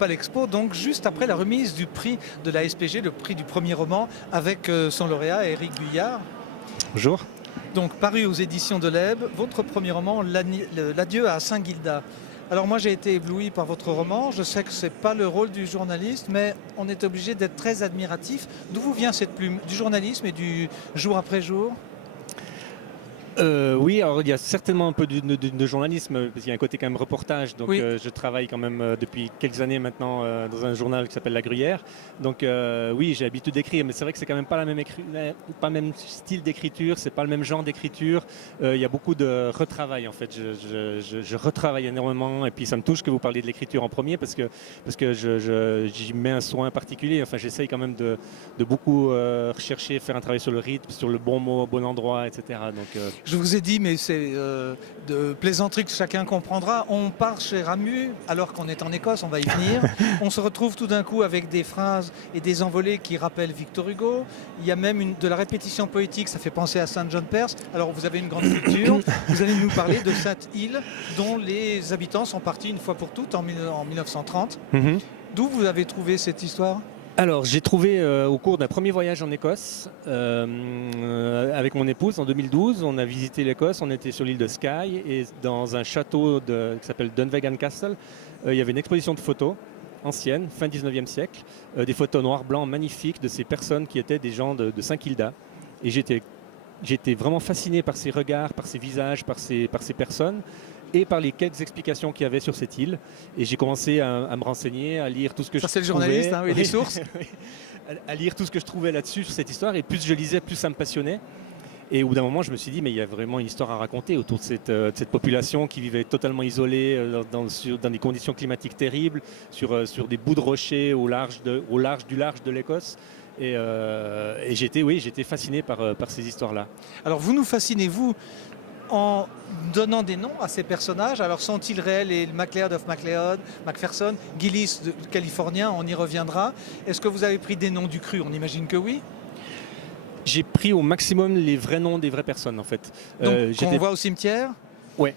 À l'Expo, donc juste après la remise du prix de la SPG, le prix du premier roman, avec son lauréat Éric Guyard. Bonjour. Donc paru aux éditions de l'Èbe, votre premier roman, L'adieu à Saint-Gilda. Alors moi j'ai été ébloui par votre roman, je sais que ce n'est pas le rôle du journaliste, mais on est obligé d'être très admiratif. D'où vous vient cette plume? Du journalisme et du jour après jour? Oui, alors il y a certainement un peu de journalisme, parce qu'il y a un côté quand même reportage. Donc Oui. je travaille quand même depuis quelques années maintenant dans un journal qui s'appelle La Gruyère. Donc oui, j'ai l'habitude d'écrire, mais c'est vrai que c'est quand même pas pas le même style d'écriture, c'est pas le même genre d'écriture. Il y a beaucoup de retravail en fait. Je retravaille énormément, et puis ça me touche que vous parliez de l'écriture en premier, parce que j'y mets un soin particulier. Enfin, j'essaye quand même de beaucoup rechercher, faire un travail sur le rythme, sur le bon mot, au bon endroit, etc. Donc je vous ai dit, mais c'est de plaisanterie que chacun comprendra. On part chez Ramu alors qu'on est en Écosse, on va y venir. On se retrouve tout d'un coup avec des phrases et des envolées qui rappellent Victor Hugo. Il y a même de la répétition poétique, ça fait penser à Saint John Perse. Alors vous avez une grande culture. Vous allez nous parler de cette île dont les habitants sont partis une fois pour toutes en 1930. D'où vous avez trouvé cette histoire ? Alors, j'ai trouvé au cours d'un premier voyage en Écosse avec mon épouse en 2012. On a visité l'Écosse, on était sur l'île de Skye, et dans un château qui s'appelle Dunvegan Castle, il y avait une exposition de photos anciennes, fin 19e siècle, des photos noir-blanc magnifiques de ces personnes qui étaient des gens de Saint-Kilda. Et j'étais vraiment fasciné par ces regards, par ces visages, par ces personnes, et par les quelques explications qu'il y avait sur cette île. Et j'ai commencé à me renseigner, à lire tout ce que je trouvais. Ça, c'est le journaliste, hein, oui, les sources. À lire tout ce que je trouvais là-dessus, sur cette histoire. Et plus je lisais, plus ça me passionnait. Et au bout d'un moment, je me suis dit, mais il y a vraiment une histoire à raconter autour de cette population qui vivait totalement isolée dans des conditions climatiques terribles, sur des bouts de rochers au large de l'Écosse. Et j'étais fasciné par ces histoires-là. Alors vous nous fascinez, vous, en donnant des noms à ces personnages. Alors sont-ils réels? Et MacLeod of MacLeod, Macpherson, Gillis, californien, on y reviendra. Est-ce que vous avez pris des noms du cru? On imagine que oui. J'ai pris au maximum les vrais noms des vraies personnes en fait. Donc qu'on voit au cimetière? Ouais.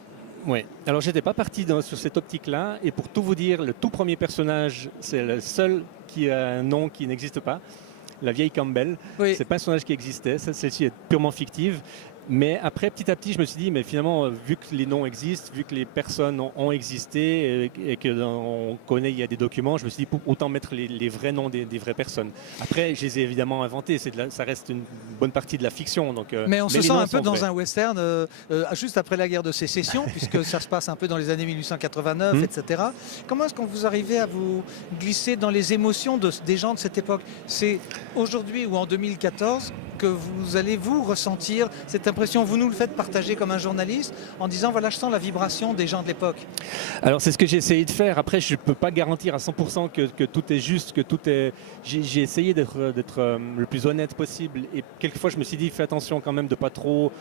Alors j'étais pas parti sur cette optique-là, et pour tout vous dire, le tout premier personnage, c'est le seul qui a un nom qui n'existe pas. La vieille Campbell, oui. C'est pas un personnage qui existait, celle-ci est purement fictive. Mais après, petit à petit, je me suis dit, mais finalement, vu que les noms existent, vu que les personnes ont existé et qu'on connaît, il y a des documents, je me suis dit, autant mettre les vrais noms des vraies personnes. Après, je les ai évidemment inventés, ça reste une bonne partie de la fiction. Donc, mais on se sent un peu dans vrais. Un western, juste après la guerre de sécession, puisque ça se passe un peu dans les années 1889, etc. Comment est-ce que vous arrivez à vous glisser dans les émotions des gens de cette époque? C'est aujourd'hui ou en 2014 que vous allez vous ressentir cette impression, vous nous le faites partager comme un journaliste en disant voilà, je sens la vibration des gens de l'époque. Alors c'est ce que j'ai essayé de faire. Après, je ne peux pas garantir à 100% que tout est juste, que tout est. J'ai essayé d'être le plus honnête possible, et quelquefois je me suis dit fais attention quand même de pas trop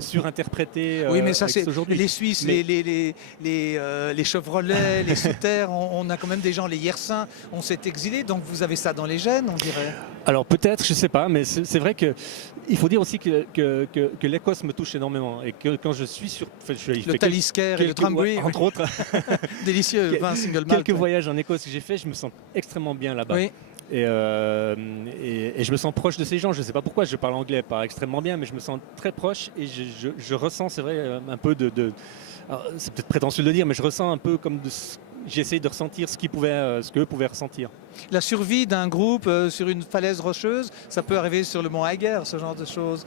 surinterpréter. Oui, mais ça c'est aujourd'hui. Les Suisses, mais... les Chevrolets, les Souterres, on a quand même des gens, les Yersins, on s'est exilés, donc vous avez ça dans les gènes, on dirait. Alors peut-être, je sais pas, mais c'est vrai que il faut dire aussi que l'Écosse me touche énormément, et que quand je suis sur le Talisker et le Trambury, entre autres, délicieux vin single malt. Quelques voyages en Écosse que j'ai fait, je me sens extrêmement bien là-bas. Oui. Et je me sens proche de ces gens. Je ne sais pas pourquoi, je parle anglais pas extrêmement bien, mais je me sens très proche, et je ressens, c'est vrai, un peu c'est peut-être prétentieux de le dire, mais je ressens un peu comme j'essaie de ressentir ce qu'eux pouvaient ressentir. La survie d'un groupe sur une falaise rocheuse, ça peut arriver sur le mont Eiger, ce genre de choses.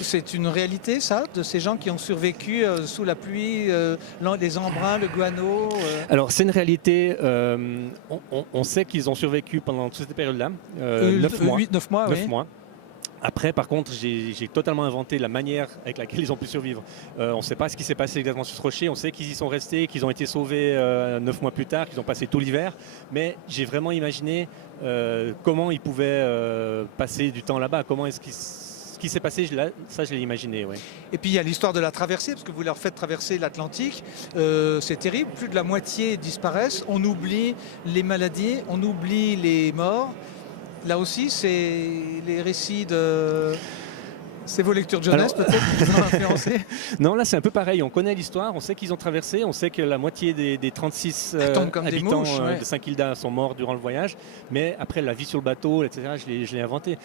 C'est une réalité, ça, de ces gens qui ont survécu sous la pluie, les embruns, le guano Alors, c'est une réalité. On sait qu'ils ont survécu pendant toute cette période-là. 9 mois. 9 mois, 9 oui. mois. Après, par contre, j'ai totalement inventé la manière avec laquelle ils ont pu survivre. On ne sait pas ce qui s'est passé exactement sur ce rocher. On sait qu'ils y sont restés, qu'ils ont été sauvés 9 mois plus tard, qu'ils ont passé tout l'hiver. Mais j'ai vraiment imaginé comment ils pouvaient passer du temps là-bas. Comment est-ce ce qui s'est passé, ça je l'ai imaginé. Ouais. Et puis il y a l'histoire de la traversée, parce que vous leur faites traverser l'Atlantique. C'est terrible, plus de la moitié disparaissent. On oublie les maladies, on oublie les morts. Là aussi, c'est les récits de C'est vos lectures de jeunesse peut-être qui vous ont influencé? Non, là c'est un peu pareil. On connaît l'histoire, on sait qu'ils ont traversé, on sait que la moitié des 36 habitants de Saint-Kilda sont morts durant le voyage. Mais après, la vie sur le bateau, etc., je l'ai inventé.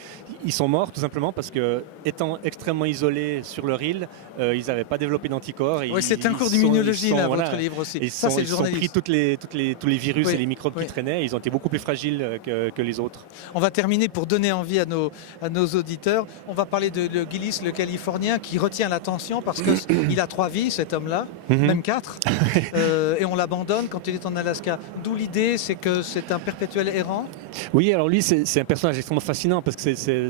Ils sont morts tout simplement parce que, étant extrêmement isolés sur leur île, ils n'avaient pas développé d'anticorps. Oui, c'est un cours d'immunologie, là, votre livre aussi. Et ça, c'est le ils ont journaliste. pris tous les virus et les microbes qui traînaient. Ils ont été beaucoup plus fragiles que les autres. On va terminer pour donner envie à nos auditeurs. On va parler de Gillis, le Californien, qui retient l'attention parce qu'il a 3 vies, cet homme-là, même 4. Et on l'abandonne quand il est en Alaska. D'où l'idée, c'est que c'est un perpétuel errant. Oui, alors lui, c'est un personnage extrêmement fascinant parce que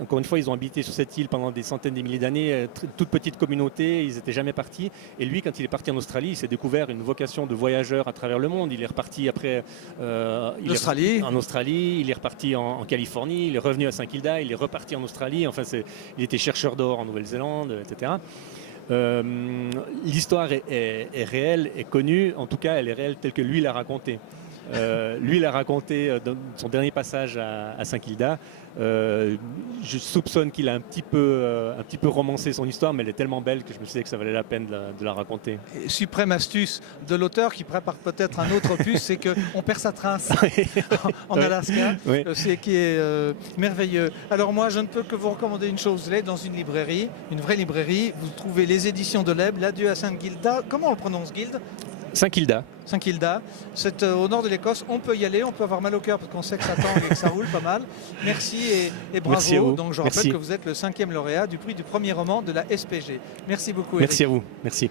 encore une fois, ils ont habité sur cette île pendant des centaines de milliers d'années, toute petite communauté, ils n'étaient jamais partis. Et lui, quand il est parti en Australie, il s'est découvert une vocation de voyageur à travers le monde. Il est reparti après en Australie, il est reparti en Californie, il est revenu à Saint-Kilda, il est reparti en Australie. Enfin, il était chercheur d'or en Nouvelle-Zélande, etc. L'histoire est réelle, est connue. En tout cas, elle est réelle telle que lui l'a racontée. Lui l'a raconté dans son dernier passage à Saint-Kilda. Je soupçonne qu'il a un petit peu romancé son histoire, mais elle est tellement belle que je me suis dit que ça valait la peine de la raconter. Et suprême astuce de l'auteur qui prépare peut-être un autre opus, c'est qu'on perd sa trace en Alaska, c'est qui est merveilleux. Alors moi, je ne peux que vous recommander une chose, vous allez dans une librairie, une vraie librairie, vous trouvez les éditions de Leb, L'adieu à Saint-Kilda. Comment on le prononce, Guilde? Saint-Kilda. Saint-Kilda, c'est au nord de l'Écosse, on peut y aller, on peut avoir mal au cœur parce qu'on sait que ça tangue et que ça roule pas mal. Merci et bravo. Merci à vous. Donc je rappelle que vous êtes le 5e lauréat du prix du premier roman de la SPG. Merci beaucoup, Éric. Merci à vous. Merci.